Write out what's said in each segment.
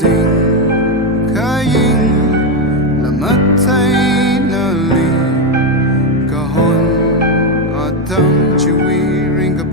dinh khá yên là mất thấy nơi ly cả hồn ở tâm chỉ vì riêng gặp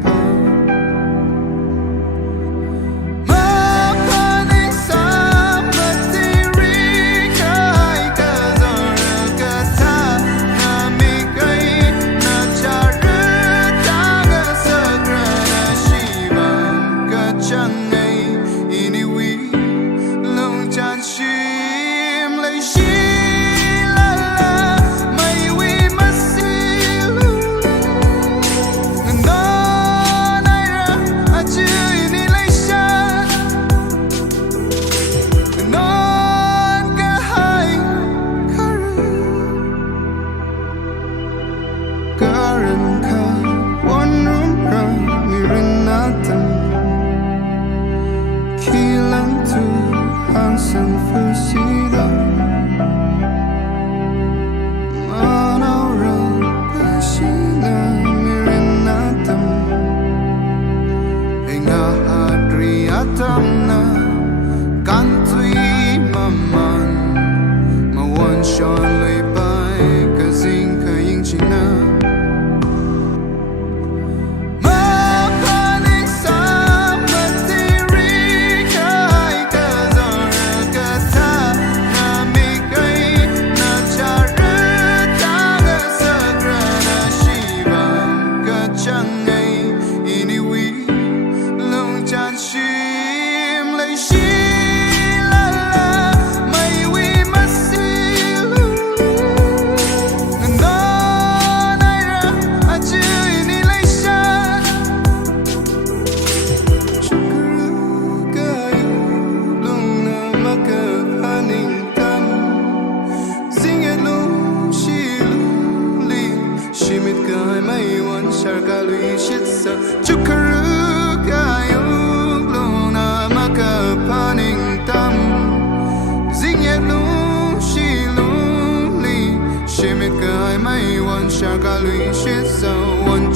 Nganon Kahai Khara mirinatan kilang tu hangsan fusida manau pasina mirinatan enga hadri atamna kantui maman mawan shon lay bai kazing kaying china Mai wan sharka lui shit sa chukaru kayung luna maka paning tam zinge lu shi lu li shimit kai mai wan sharka lui shit sa wan